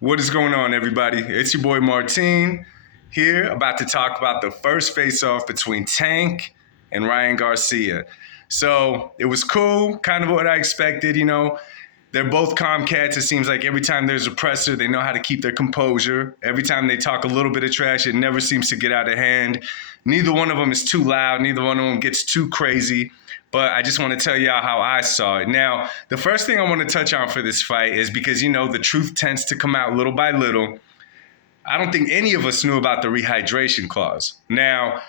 What is going on, everybody? It's your boy Martine here, about to talk about the first face-off between Tank and Ryan Garcia. So it was cool, kind of what I expected, They're both calm cats. It seems like every time there's a presser, they know how to keep their composure. Every time they talk a little bit of trash, it never seems to get out of hand. Neither one of them is too loud. Neither one of them gets too crazy. But I just want to tell y'all how I saw it. Now, the first thing I want to touch on for this fight is because, the truth tends to come out little by little. I don't think any of us knew about the rehydration clause. Now,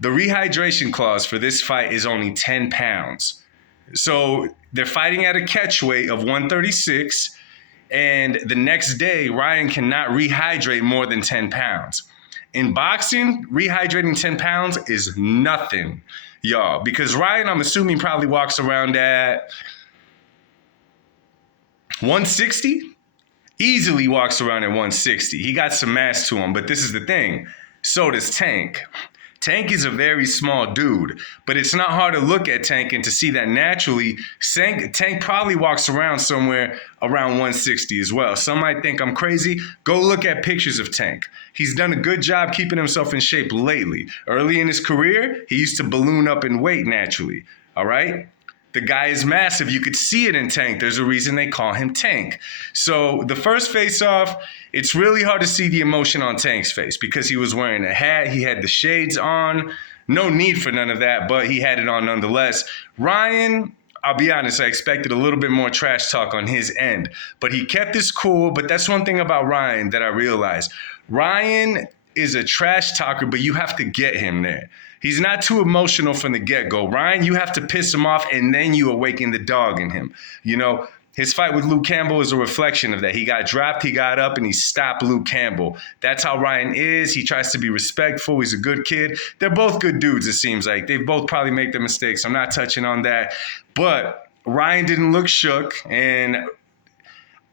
the rehydration clause for this fight is only 10 pounds. So they're fighting at a catch weight of 136, and the next day, Ryan cannot rehydrate more than 10 pounds. In boxing, rehydrating 10 pounds is nothing, y'all, because Ryan, I'm assuming, probably walks around at 160. Easily walks around at 160. He got some mass to him, but this is the thing. So does Tank. Tank is a very small dude, but it's not hard to look at Tank and to see that naturally, Tank probably walks around somewhere around 160 as well. Some might think I'm crazy. Go look at pictures of Tank. He's done a good job keeping himself in shape lately. Early in his career, he used to balloon up in weight naturally, all right? The guy is massive. You could see it in Tank. There's a reason they call him Tank. So the first face-off, it's really hard to see the emotion on Tank's face because he was wearing a hat. He had the shades on. No need for none of that, but he had it on nonetheless. Ryan, I'll be honest, I expected a little bit more trash talk on his end, but he kept this cool. But that's one thing about Ryan that I realized. Ryan is a trash talker, but you have to get him there. He's not too emotional from the get-go. Ryan, you have to piss him off, and then you awaken the dog in him. His fight with Luke Campbell is a reflection of that. He got dropped, he got up, and he stopped Luke Campbell. That's how Ryan is. He tries to be respectful. He's a good kid. They're both good dudes, it seems like. They both probably make their mistakes. I'm not touching on that. But Ryan didn't look shook, and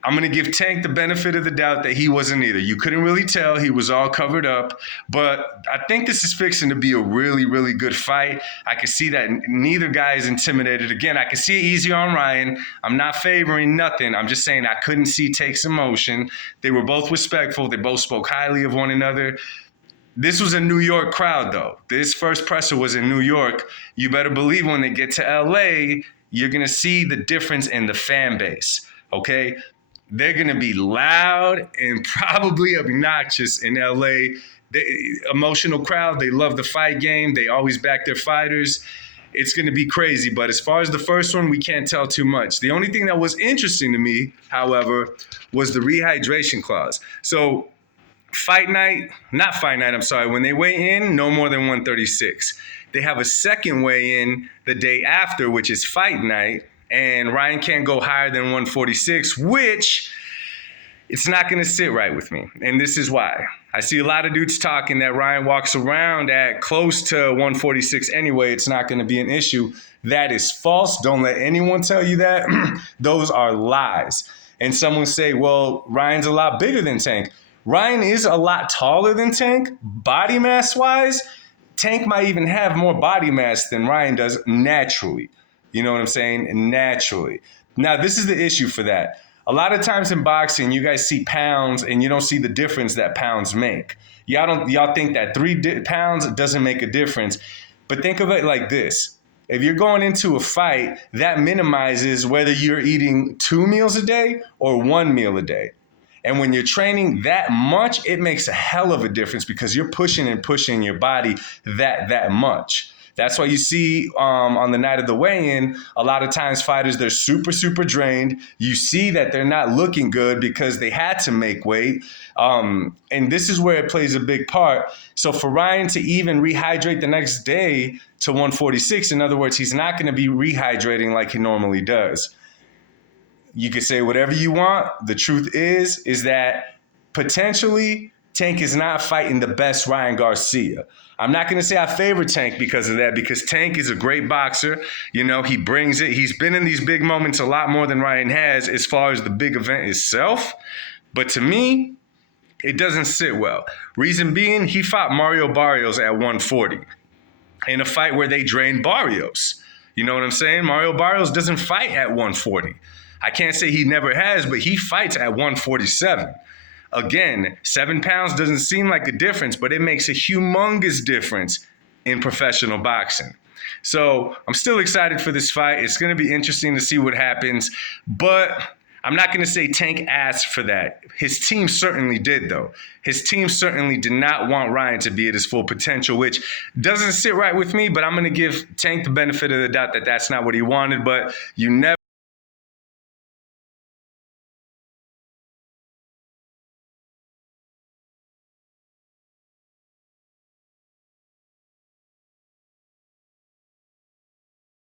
I'm going to give Tank the benefit of the doubt that he wasn't either. You couldn't really tell. He was all covered up. But I think this is fixing to be a really, really good fight. I can see that neither guy is intimidated. Again, I can see it easier on Ryan. I'm not favoring nothing. I'm just saying I couldn't see Tank's emotion. They were both respectful. They both spoke highly of one another. This was a New York crowd, though. This first presser was in New York. You better believe when they get to L.A., you're going to see the difference in the fan base, okay? They're going to be loud and probably obnoxious in LA. Emotional crowd. They love the fight game. They always back their fighters. It's going to be crazy. But as far as the first one, we can't tell too much. The only thing that was interesting to me, however, was the rehydration clause. So when they weigh in, no more than 136. They have a second weigh-in the day after, which is fight night. And Ryan can't go higher than 146, which it's not going to sit right with me. And this is why. I see a lot of dudes talking that Ryan walks around at close to 146 anyway. It's not going to be an issue. That is false. Don't let anyone tell you that. Those are lies. And someone say, well, Ryan's a lot bigger than Tank. Ryan is a lot taller than Tank, body mass-wise. Tank might even have more body mass than Ryan does naturally. You know what I'm saying? Naturally. Now, this is the issue for that. A lot of times in boxing, you guys see pounds and you don't see the difference that pounds make. Y'all think that 3 pounds doesn't make a difference. But think of it like this. If you're going into a fight, that minimizes whether you're eating 2 meals a day or 1 meal a day. And when you're training that much, it makes a hell of a difference because you're pushing and pushing your body that much. That's why you see on the night of the weigh-in, a lot of times fighters, they're super, super drained. You see that they're not looking good because they had to make weight. And this is where it plays a big part. So for Ryan to even rehydrate the next day to 146, in other words, he's not going to be rehydrating like he normally does. You could say whatever you want. The truth is that potentially Tank is not fighting the best Ryan Garcia. I'm not going to say I favor Tank because of that, because Tank is a great boxer. He brings it. He's been in these big moments a lot more than Ryan has as far as the big event itself. But to me, it doesn't sit well. Reason being, he fought Mario Barrios at 140 in a fight where they drained Barrios. You know what I'm saying? Mario Barrios doesn't fight at 140. I can't say he never has, but he fights at 147. Again, 7 pounds doesn't seem like a difference, but it makes a humongous difference in professional boxing. So I'm still excited for this fight. It's going to be interesting to see what happens, but I'm not going to say Tank asked for that. His team certainly did, though. His team certainly did not want Ryan to be at his full potential, which doesn't sit right with me, but I'm going to give Tank the benefit of the doubt that that's not what he wanted, but you never